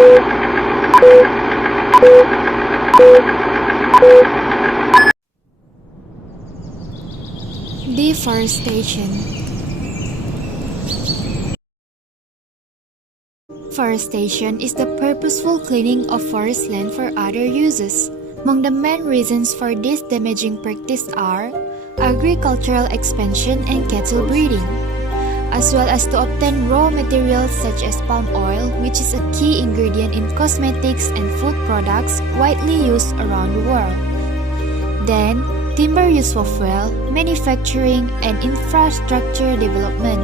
Deforestation. Deforestation is the purposeful clearing of forest land for other uses. Among the main reasons for this damaging practice are agricultural expansion and cattle breeding, as well as to obtain raw materials such as palm oil, which is a key ingredient in cosmetics and food products widely used around the world. Then, timber use for fuel, manufacturing, and infrastructure development.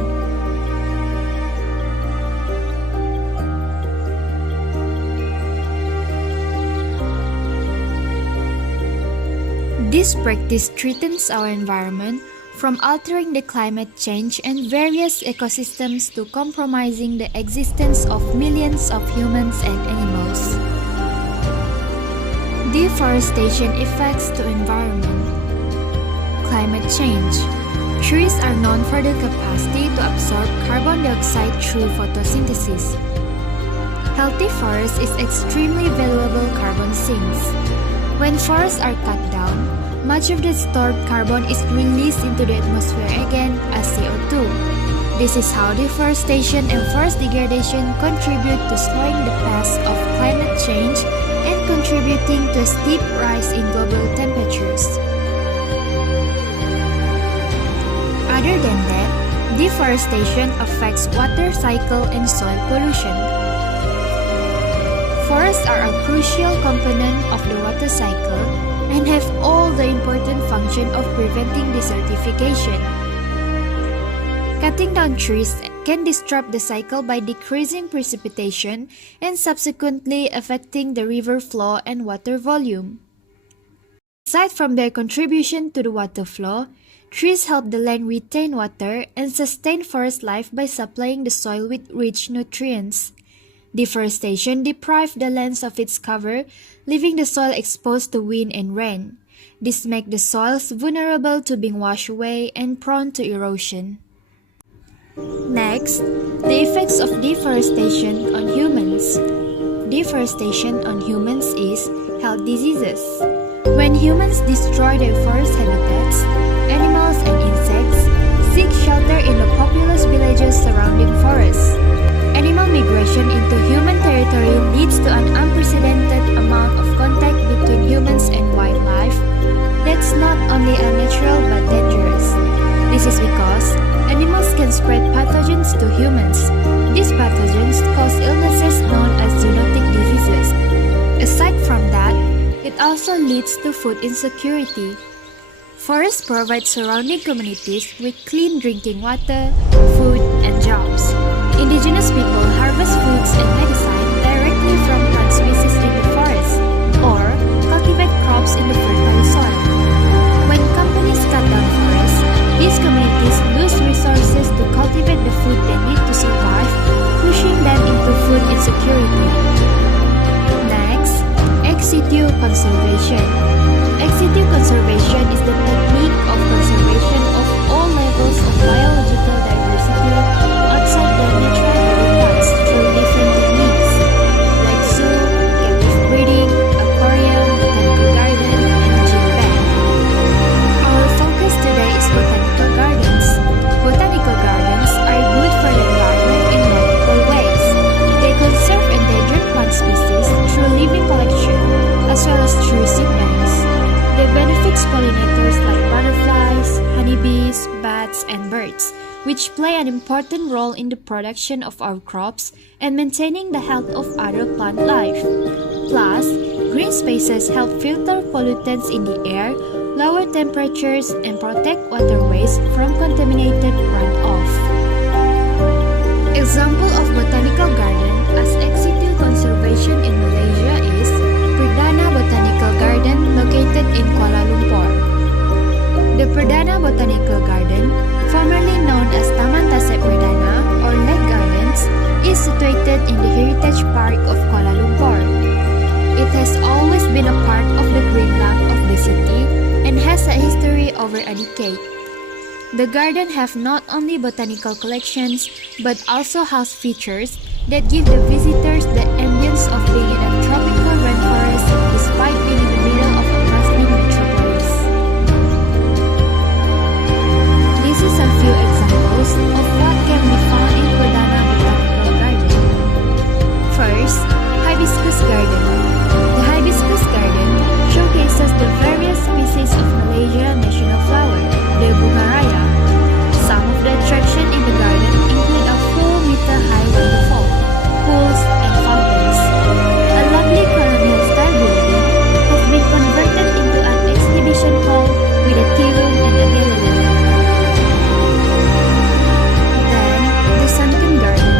This practice threatens our environment, from altering the climate change and various ecosystems to compromising the existence of millions of humans and animals. Deforestation effects to environment. Climate change. Trees are known for their capacity to absorb carbon dioxide through photosynthesis. Healthy forest is extremely valuable carbon sinks. When forests are cut down, much of the stored carbon is released into the atmosphere again as CO2. This is how deforestation and forest degradation contribute to slowing the pace of climate change and contributing to a steep rise in global temperatures. Other than that, deforestation affects water cycle and soil pollution. Forests are a crucial component of the water cycle and have all the important function of preventing desertification. Cutting down trees can disrupt the cycle by decreasing precipitation and subsequently affecting the river flow and water volume. Aside from their contribution to the water flow, trees help the land retain water and sustain forest life by supplying the soil with rich nutrients. Deforestation deprives the lands of its cover, leaving the soil exposed to wind and rain. This makes the soils vulnerable to being washed away and prone to erosion. Next, the effects of deforestation on humans. Deforestation on humans is health diseases. When humans destroy their forest habitats, animals and insects seek shelter in the populous villages surrounding forests. Animal migration into human territory leads to an unprecedented amount of contact between humans and wildlife that's not only unnatural but dangerous. This is because animals can spread pathogens to humans. These pathogens cause illnesses known as zoonotic diseases. Aside from that, it also leads to food insecurity. Forests provide surrounding communities with clean drinking water, food, and jobs. Indigenous people harvest foods and medicine directly from plant species in the forest, or cultivate crops in the fertile soil. When companies cut down forests, these communities lose resources to cultivate the food they need to survive, pushing them into food insecurity. Next, ex situ conservation. Ex situ conservation is the technique of conservation of all levels of biological diversity outside their natural habitats through different techniques, like zoo, captive breeding, aquarium, botanical garden, and gene bank. Our focus today is botanical gardens. Botanical gardens are good for the environment in multiple ways. They conserve endangered plant species through living collection, as well as through seed banks. They benefit pollinators like butterflies, honeybees, bats, and birds, which play an important role in the production of our crops and maintaining the health of other plant life. Plus, green spaces help filter pollutants in the air, lower temperatures, and protect waterways from contaminated runoff. Example of botanical garden as ex situ conservation in Malaysia is Perdana Botanical Garden located in Kuala Lumpur. The Perdana Botanical Garden, formerly known as Taman Tasek Perdana or Lake Gardens, is situated in the Heritage Park of Kuala Lumpur. It has always been a part of the green lung of the city and has a history over a decade. The garden have not only botanical collections but also house features that give the visitors the ambience of Hibiscus Garden. The Hibiscus Garden showcases the various species of Malaysia national flower, the bunga raya. Some of the attractions in the garden include a 4-meter-high waterfall, pools, and fountains. A lovely colonial style building has been converted into an exhibition hall with a tea room and a gallery. Then, the Sunken Garden.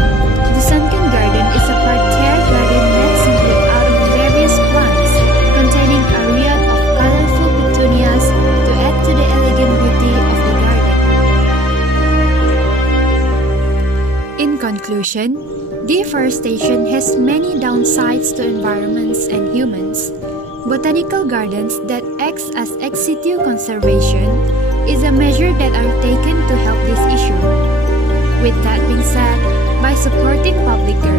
The Sunken Garden is a parterre garden made simply out of various plants, containing a riot of colorful petunias to add to the elegant beauty of the garden. In conclusion, deforestation has many downsides to environments and humans. Botanical gardens that act as ex situ conservation is a measure that are taken to help this issue. With that being said, by supporting public gardens,